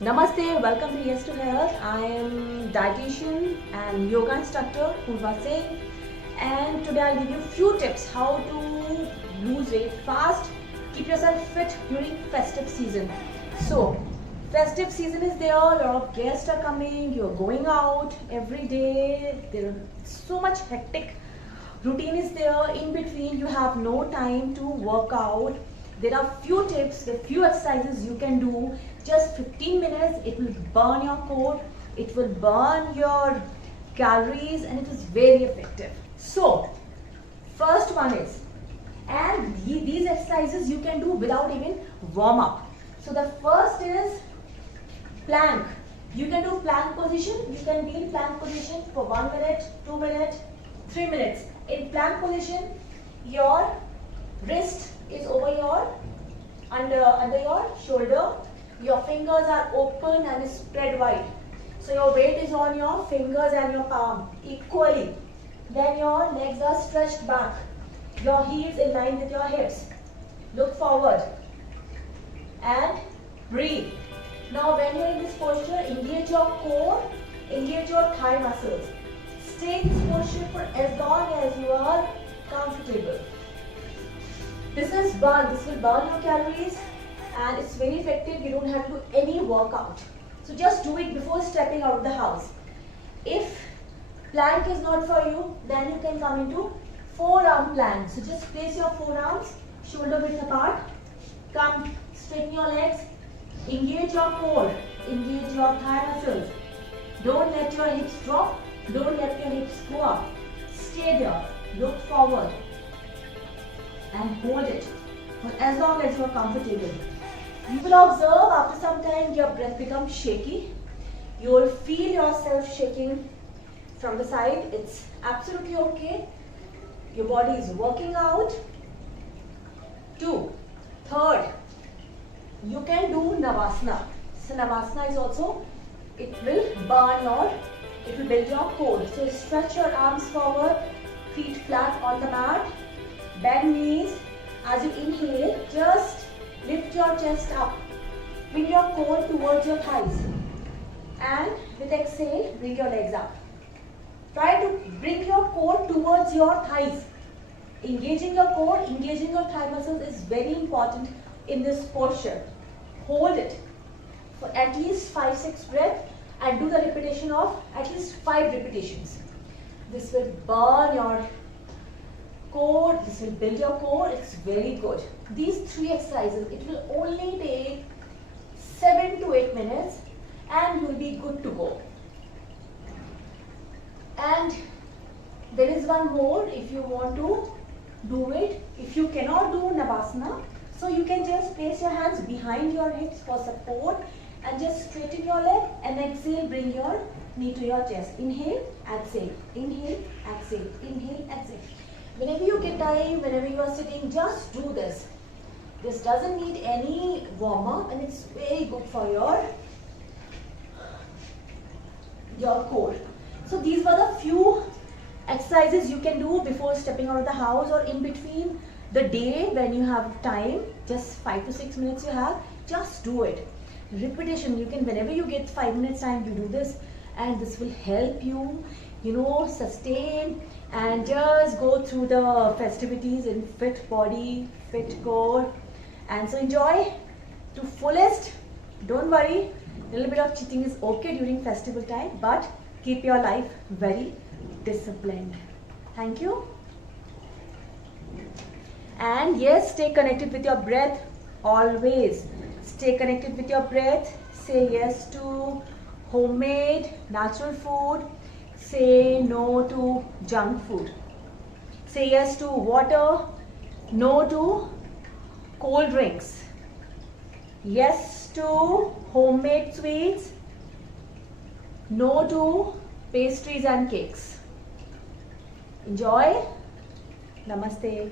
Namaste, welcome to Yes to Health. I am dietitian and yoga instructor Purva Singh, and today I'll give you few tips how to lose weight fast, keep yourself fit during festive season. So, festive season is there, a lot of guests are coming, you're going out every day, there is so much hectic routine is there. In between you have no time to work out. There are few tips, there are few exercises you can do, just 15 minutes. It will burn your core, it will burn your calories, and it is very effective. So first one is, and these exercises you can do without even warm up. So the first is plank. You can do plank position. You can be in plank position for 1 minute, 2 minutes, 3 minutes. In plank position, your wrist is over your under your shoulder. Your fingers are open and spread wide. So your weight is on your fingers and your palm equally. Then your legs are stretched back. Your heels in line with your hips. Look forward and breathe. Now when you are in this posture, engage your core, engage your thigh muscles. Stay in this posture for as long as you are comfortable. This will burn your calories, and it's very effective. You don't have to do any workout. So just do it before stepping out of the house. If plank is not for you, then you can come into forearm plank. So just place your forearms shoulder width apart. Come, straighten your legs, engage your core, engage your thigh muscles. Don't let your hips drop. Don't let your hips go up. Stay there. Look forward and hold it for as long as you are comfortable. You will observe after some time your breath becomes shaky. You will feel yourself shaking from the side. It's absolutely okay. Your body is working out. Third, you can do Navasana. So Navasana is also, it will build your core. So stretch your arms forward, feet flat on the mat, bend knees. As you inhale, just lift your chest up, bring your core towards your thighs, and with exhale, bring your legs up. Try to bring your core towards your thighs. Engaging your core, engaging your thigh muscles is very important in this posture. Hold it for at least 5-6 breaths and do the repetition of at least 5 repetitions. This will burn your core, this will build your core. It's very good. These 3 exercises, it will only take 7 to 8 minutes and you will be good to go. And there is one more if you want to do it. If you cannot do Navasana, so you can just place your hands behind your hips for support and just straighten your leg and exhale, bring your knee to your chest. Inhale, exhale, inhale, exhale, inhale, exhale. Whenever you get time, whenever you are sitting, just do this. This doesn't need any warm up and it's very good for your core. So these were the few exercises you can do before stepping out of the house or in between the day when you have time. Just 5 to 6 minutes you have, just do it. Repetition, you can, whenever you get 5 minutes time, you do this, and this will help you, sustain and just go through the festivities in fit body, fit core. And so enjoy to fullest. Don't worry, a little bit of cheating is okay during festival time, but keep your life very disciplined. Thank you. And yes, stay connected with your breath always. Stay connected with your breath. Say yes to homemade, natural food. Say no to junk food. Say yes to water. No to cold drinks. Yes to homemade sweets. No to pastries and cakes. Enjoy. Namaste.